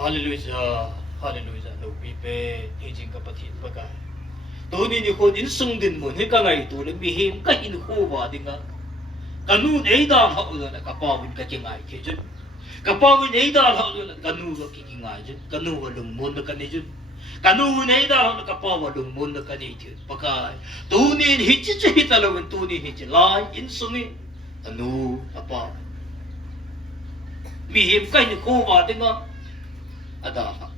Hallelujah, Hallelujah. Lo pipe hijing kapatid bagay. Tuni ni ko din sungdin mo ni kangay to le mihim ka inhuwa dinga. Kanun eida ha ulo na kapawin ka kingay kejun. Kapawin eida ha ulo na kanu ka kingay jun. Kanu walung mon na kanijun. Kanu eida ha na kapawalung mon na kanijun. Bagay. Tuni hiji hitalawan tuni hiji lai insungmi. Kanu apa. Mihim ka inhuwa dinga. Adalhah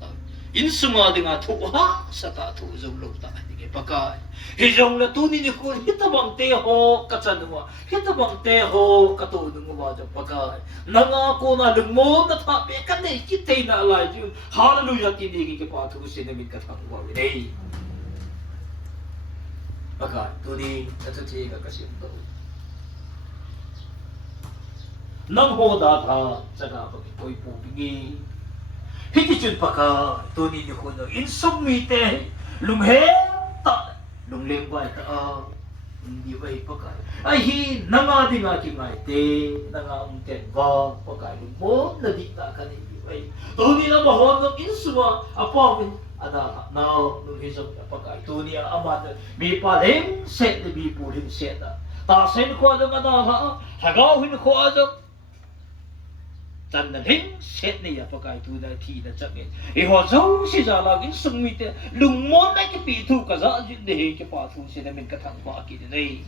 insungma dengan tuha sata tu zong ta ni pakai hijong la tu ni ko hitabang te ho kachanwa hitabang te ho kato nung wa ja pakai nanga ko na lumo na tha pe kan nei kitei na lai ju hallelujah ti ni ki pa tu se ne mit ka thang wa nei pakai tu ni katu ti ka kasim to nang ho da tha jaga ba ki koi pu bingi hiti chun paka tuni ni kuno insungmi te lunghe ta lungleng bai ta hindi bai paka ai hi nanga dinga ki mai te nanga te va paka mo na dikta ka ni bai tuni na mahon ng insuma apa ada now nung hisap paka tuni ama mi paleng set ni bi pulim set ta sen ko ada ada hagaw hin ko ada Tan hing set ni apa kai tu dah thi dah cakap. Ho jauh si jalan insungmi te lungmon na ki pitu ka za jin de ki pa tu se na min ka thang pa ki nei.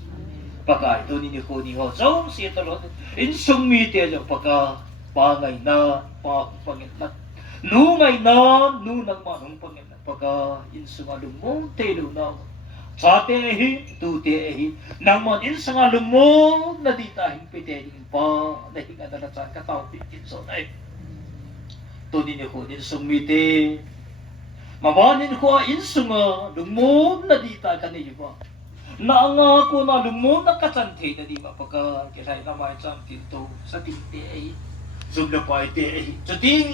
Pakai tu ni ko ni ho jauh si talo insungmi te ja paka pa ngai na pa pangit na. Nu ngai na nu nang ma nang pangit na paka insunga lungmon te lu na. Sa te hi tu te hi nang mon insunga lungmon na di ta hing pe te pa dahil ada na sa katao pitin so ay to din ko din sumite mabanin ko insunga lumon na dita kaniyo ba na nga ko na lumon na katante na di ba pagka kisay na may champion to sa tinte ay zubla pa ite ay sa ting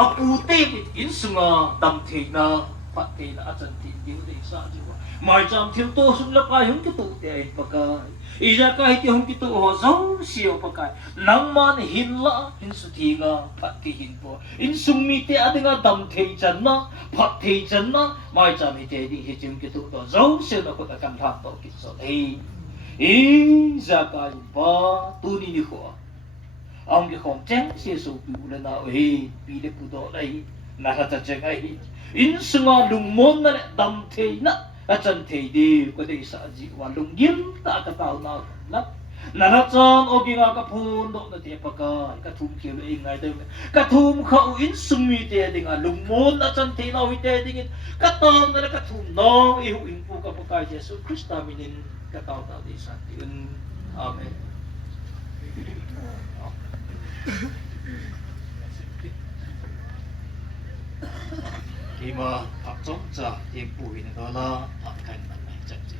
apute insunga damte na pate na atante di sa di ba may champion to zubla pa yung kitute ay pagka Ija kahit yung kito ho zong siyo pagkai nang man hinla hinsutinga patihin po insungmite adi nga damtei jan na patei jan na mai jam hite di hijim kito do zong siyo na ko ta kan tha to kitso ei ija kai ba tuni ni ko ang ki khom cheng si su pi ula na ei pi de pu do dai na ta cheng ai insunga lungmon na damtei na Acan tedi ko dei sa ji walung gim ta ka tao na lap nanachan o ginga ka phundo na te paka ka thum kilo ingai de ka thum kha u insungmi te dinga lungmon acan te na wi te dingin ka tong na ka thum no i hu in pu ka paka Jesus Christa minin ka tao ta di sa tin amen Ima pak chong cha tiempo ini dola akan menjadi